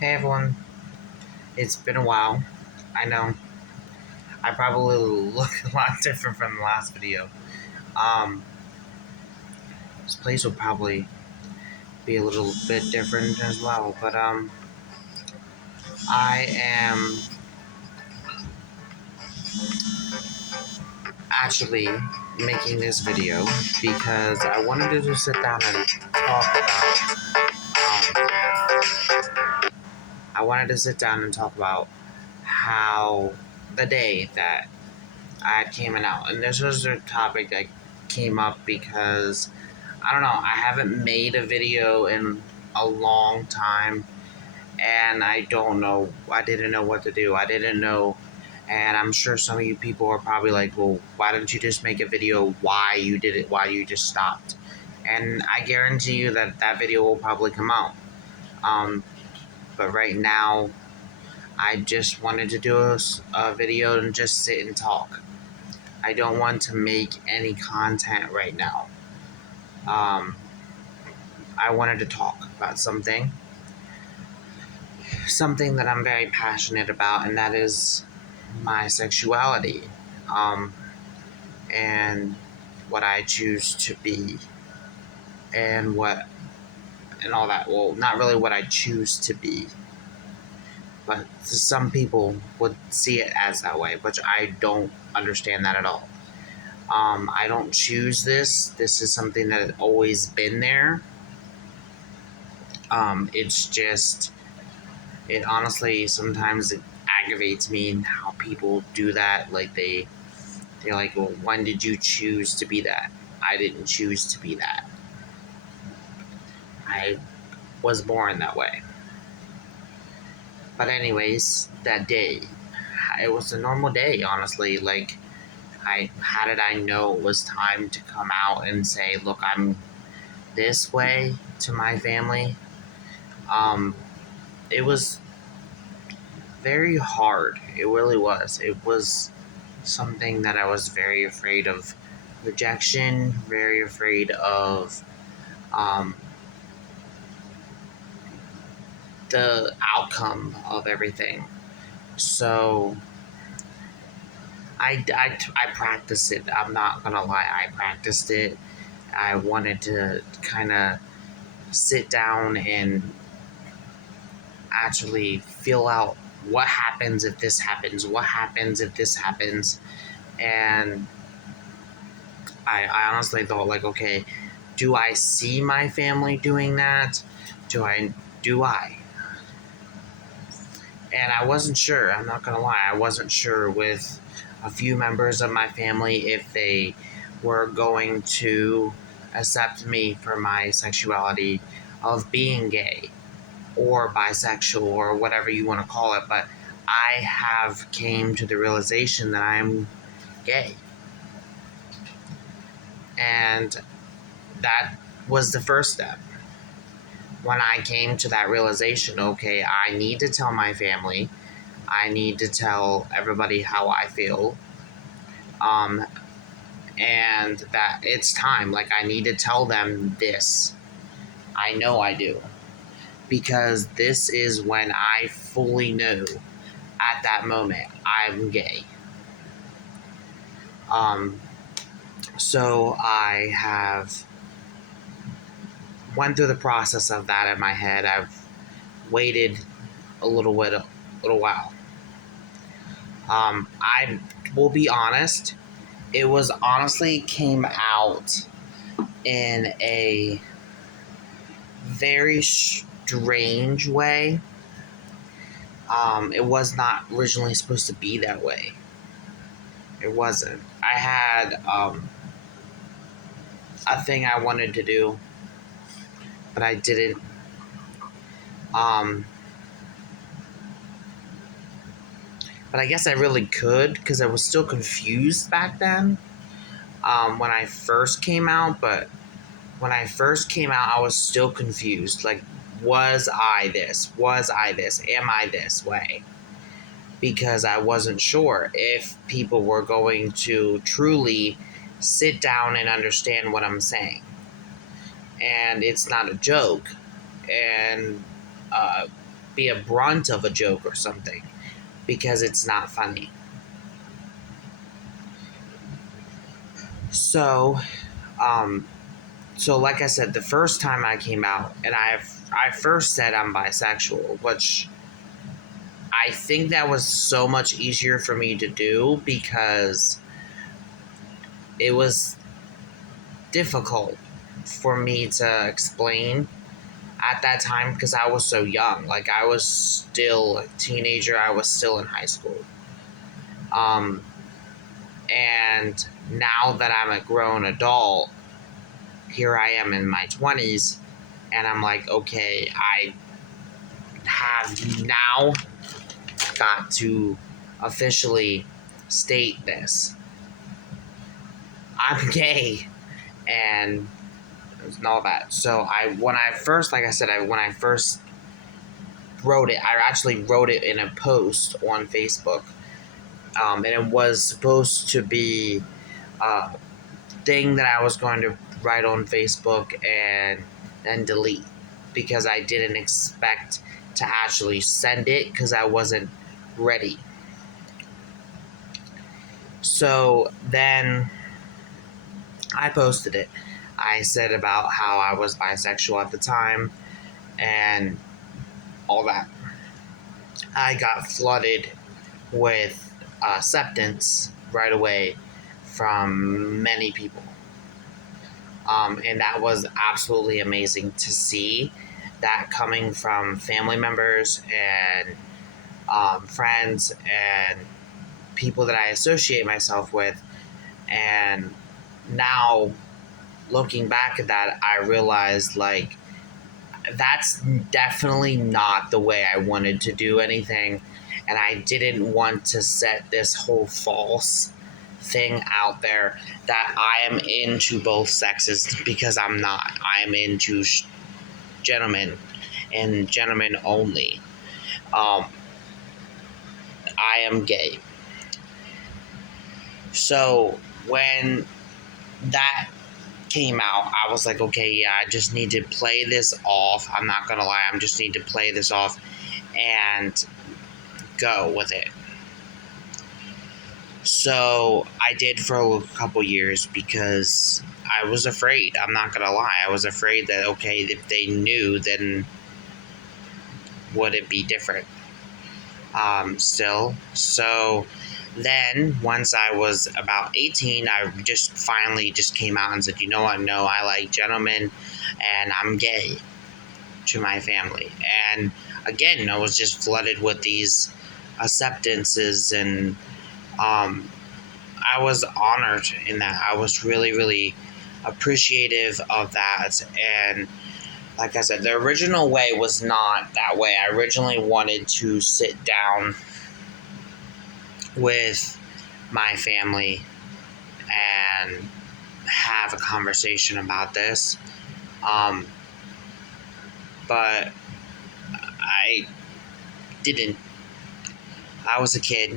Hey everyone, it's been a while. I know I probably look a lot different from the last video. Um, this place will probably be a little bit different as well, but I am actually making this video because I wanted to just sit down and talk about. I wanted to sit down and talk about how the day that I came out, and this was a topic that came up because I don't know. I haven't made a video in a long time, and I don't know. I didn't know what to do. I didn't know, and I'm sure some of you people are probably like, "Well, why don't you just make a video? Why you did it? Why you just stopped?" And I guarantee you that that video will probably come out. Um, but right now, I just wanted to do a video and just sit and talk. I don't want to make any content right now. Um, I wanted to talk about something that I'm very passionate about, and that is my sexuality, um, and what I choose to be, and all that. Well, not really what I choose to be, but some people would see it as that way, which I don't understand that at all. I don't choose this. This is something that has always been there. It's just, it honestly sometimes it aggravates me in how people do that. Like they're like, well, when did you choose to be that? I didn't choose to be that. I was born that way. But anyways, that day, it was a normal day, honestly. Like, how did I know it was time to come out and say, look, I'm this way to my family? Um, it was very hard. It really was. It was something that I was very afraid of rejection, very afraid of um, the outcome of everything. So I practiced it. I'm not going to lie. I practiced it. I wanted to kind of sit down and actually feel out what happens if this happens, what happens if this happens. And I honestly thought, like, okay, do I see my family doing that? Do I? Do I? And I wasn't sure. I'm not gonna lie. I wasn't sure with a few members of my family if they were going to accept me for my sexuality of being gay or bisexual or whatever you want to call it. But I have came to the realization that I'm gay, and that was the first step. When I came to that realization, okay, I need to tell my family, I need to tell everybody how I feel, um, and that it's time. Like, I need to tell them this. I know I do. Because this is when I fully knew at that moment I'm gay. Um, so I have went through the process of that in my head. I've waited a little while. I will be honest. It was honestly came out in a very strange way. It was not originally supposed to be that way. It wasn't. I had a thing I wanted to do, but I didn't. Um, but I guess I really could because I was still confused back then when I first came out. But when I first came out, I was still confused. Like, was I this? Was I this? Am I this way? Because I wasn't sure if people were going to truly sit down and understand what I'm saying. And it's not a joke. And be a brunt of a joke or something because it's not funny. So, so like I said, the first time I came out, and I first said I'm bisexual, which I think that was so much easier for me to do because it was difficult for me to explain at that time because I was so young. Like, I was still a teenager, I was still in high school. And now that I'm a grown adult, here I am in my 20s, and I'm like, okay, I have now got to officially state this. I'm gay, and all that. So when I first wrote it, I actually wrote it in a post on Facebook, and it was supposed to be a thing that I was going to write on Facebook and then delete because I didn't expect to actually send it because I wasn't ready. So then I posted it. I said about how I was bisexual at the time and all that. I got flooded with acceptance right away from many people. And that was absolutely amazing to see that coming from family members and friends and people that I associate myself with. And now, looking back at that, I realized, like, that's definitely not the way I wanted to do anything. And I didn't want to set this whole false thing out there that I am into both sexes, because I'm not. I am into gentlemen and gentlemen only. I am gay. So when that came out, I was like, okay, yeah, I just need to play this off. I'm not gonna lie, I just need to play this off and go with it. So I did for a couple years because I was afraid. I'm not gonna lie, I was afraid that, okay, if they knew, then would it be different? Still. So then, once I was about 18, I just finally just came out and said, you know what, no, I like gentlemen and I'm gay, to my family. And again, I was just flooded with these acceptances, and I was honored in that. I was really, really appreciative of that. And like I said, the original way was not that way. I originally wanted to sit down with my family and have a conversation about this. But I didn't. I was a kid.